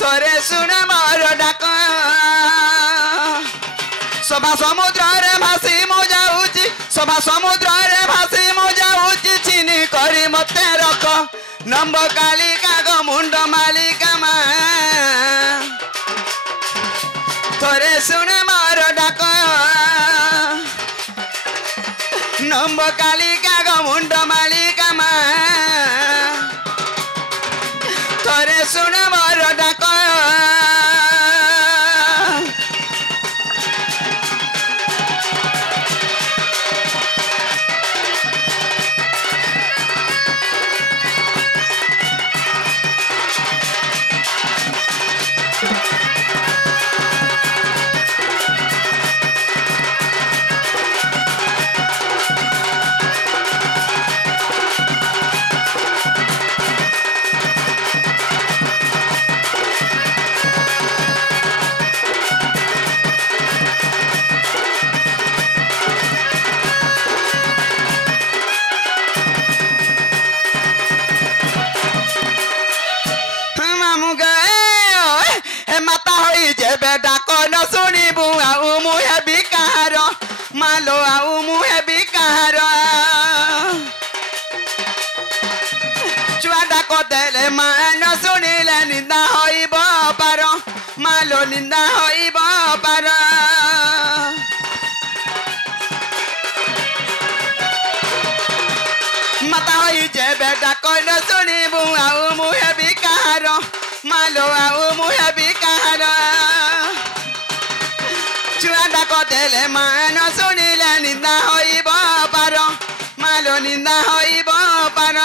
थोरे सुने मोर डाक सभा समुद्र रे भासी मु जाऊची सभा समुद्र रे भासी मु जाऊची चिनी करी मते रख नंब कालिका गो मुंड मालिका मा थोरे सुने मोर डाक नंब कालिका गो मुंड मालिका मा थोरे सुने मोर डाक डाक न शुणु आउ मुहे कहार मालो आउ मुहे कहार छुआ डाक देले मा न शुणिले निंदा होइब पार मालो निंदा होइब पार माता होई जेबे डाक न शुणु आउ मुहे कहार मालो आउ मुहे कहार छुआ डाक देले मा न शुणिले निंदा होइब पार मालो निंदा होइब पार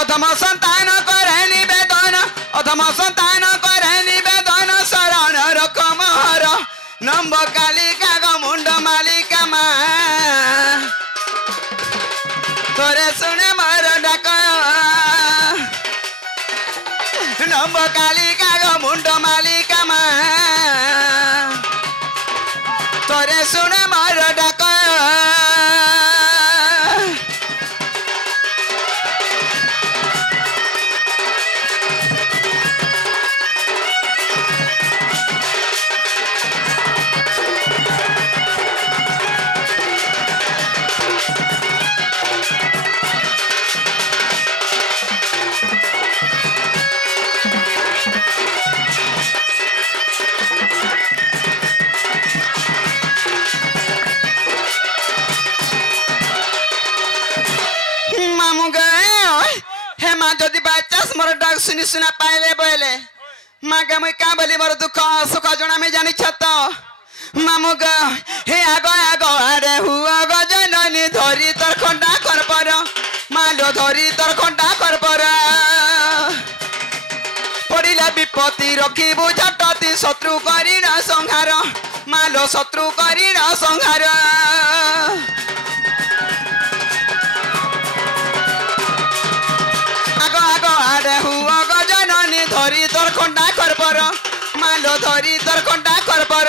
अधम संतान करे निवेदन अधम संतान करे निवेदन शरण रख मोहर नंब कालिका गो मुंड मालिका मा तोरे सुने मोर डाक नंब कालिका गो मुंड मालिका मा तोरे सुने मोर डाक जदि बाचास मोर डाक सुनी सुना पाइले बोले मागे मुई का बोली मोर दुख सुख जना में जानी छत मामू ग हे आगो आगो अरे हुआ गजननी धरी तोर खंडा कर पर मालो धरी तोर खंडा कर पर पड़िला विपत्ति रखिबु झटति शत्रु करी न संहार मालो शत्रु करी न संहार गजननी धरी तोर खंडा कर पर मालो धरी तोर खंडा कर पर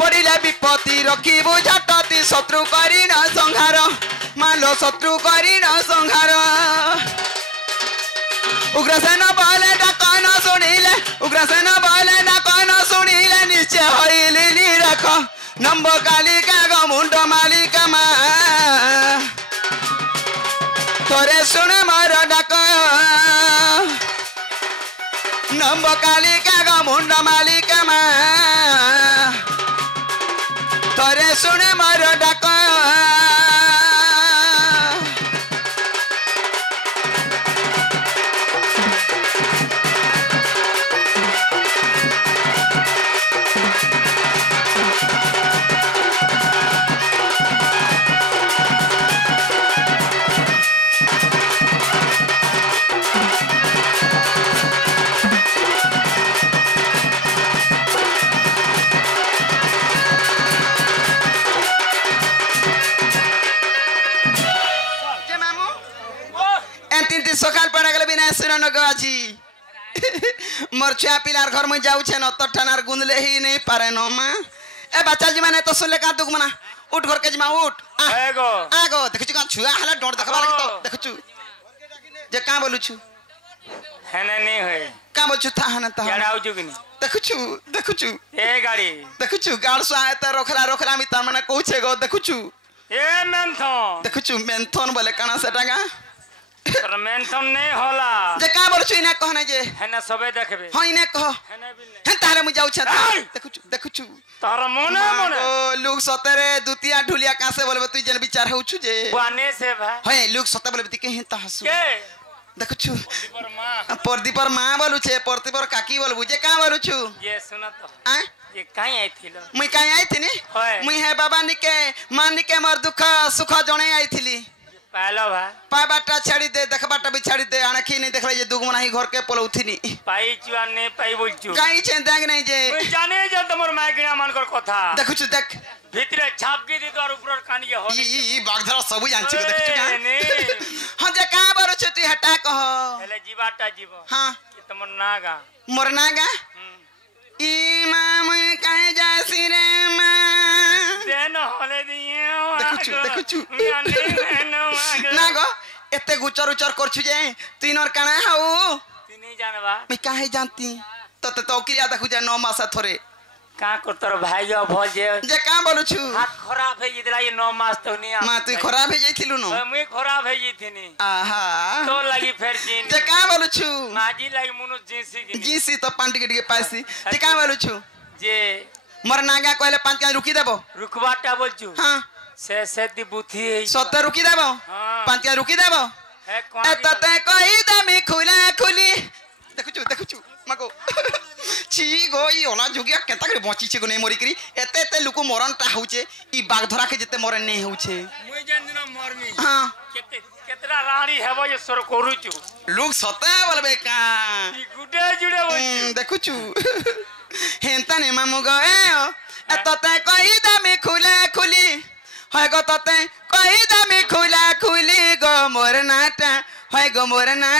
पड़िला विपत्ति रखिबु झटति शत्रु करी न संहार मालो शत्रु करी न संहार उग्रसेन बोले डाक न शुणिले उग्रसेन बोले डाक न शुणिले निश्चय होइली निरख नंब कालिका गो मुंड मालिका मा तोरे सुने मोर डाक नंब कालिका गो मुंड मालिका मा तोरे सुने मोर डाक सकाल पड़ा गले बिना सुन गजी मोर छुआ पिलार घर में जाऊ छे न तो ठानार गुंदले ही नहीं पारे न मां ए बच्चा जी माने तो सुनले का दुख मना उठ घर के जमा उठ आगो आगो देखछु का छुआ हला डोर देखबा लगे तो देखछु जे का बोलु छु हेने नहीं होए का बोलछु था हन ता यार आउ जुगनी देखुछु ए गाड़ी देखुछु गाड़ सहाय त रोखला मी तार माने कहूछे गो देखुछु ए मेंथन देखुछु मेंथन बोले काना सेटागा तर मेंथन नहीं होला जे का बोलछु इने कहने जे हेने सबे देखबे हां इने कह हेने बिले हेन तारे मु जाउ छ देखुछु तार मने मने ओ लोग सतरे दुतिया ढुलिया कासे बोलबे तू जन विचार होछु जे बने से भाई हे लोग सते बोलबे ती के हिता हसु के देखुछु पर मां परदीपर मां बोलु छे परदीपर काकी बोलबु जे का बोलुछु ये सुन तो आ ये काई आई थिलो मुई काई आई थिनी होय मुई हे बाबा निके मां निके मोर दुख सुख जणे आई थिली पालो भाई पाबाटा छाड़ी दे देखबाटा भी छाड़ी दे आनखी नहीं देखले जे दुगमना ही घर के पलौथिनी पाई चुआ ने पाई बोलछु काई छे देख नहीं जे मुई जाने जे तमर माय गणा मान कर कथा देखुछु देख भीतरे छाप के दी और ऊपर कानी के हो ई बागधरा सब जानछि देखुछु का नहीं हां जे का बरु छती हटा कह हेले जीवाटा जीव हां ये तमर नागा मोर नागा ई माम काहे जासी रे मां देन होले दिए देखुछु ना गो एते गुचर उचर करछु जे तीनर काना हाउ तिनी जानबा मैं काहे जानती तते तो क्रिया देखु जे 9 मास थोरे का को तोर भाई जो भजे जे का बोलछु हाथ खराब है इधर ये 9 मास तो नहीं मां तू खराब है जइथिलु न मुई खराब है जीथिनी आहा तो लगी फिर जीन जे का बोलछु माजी लगी मुनु जीसी की जीसी तो पांटी के पासी जे का बोलछु जे मोर नागा कहले 5 का रुकी देबो रुकवाटा बोलछु हां से दी बुथी है सत्तर रुकी देबो 5 का रुकी देबो है एतते कहि दमी खुला खुली देखुछु मको छी गो ई ओला जोगिया केता करे बची छे गो नै मरी करी एते लुको मरण ता होचे ई बाग धरा के जते मरण नै होचे मुई जन दिन मरमी हां केतना रानी हेबो जे सर करूछु लोग सता बोलबे का ई गुडे जुडे बोलछु देखुछु हेंता ने मामू गो एतते कहि दमी खुला खुली হয় গো ততে কই দামি খুলা খুলি গো মোর নাটা হয় গো মোর না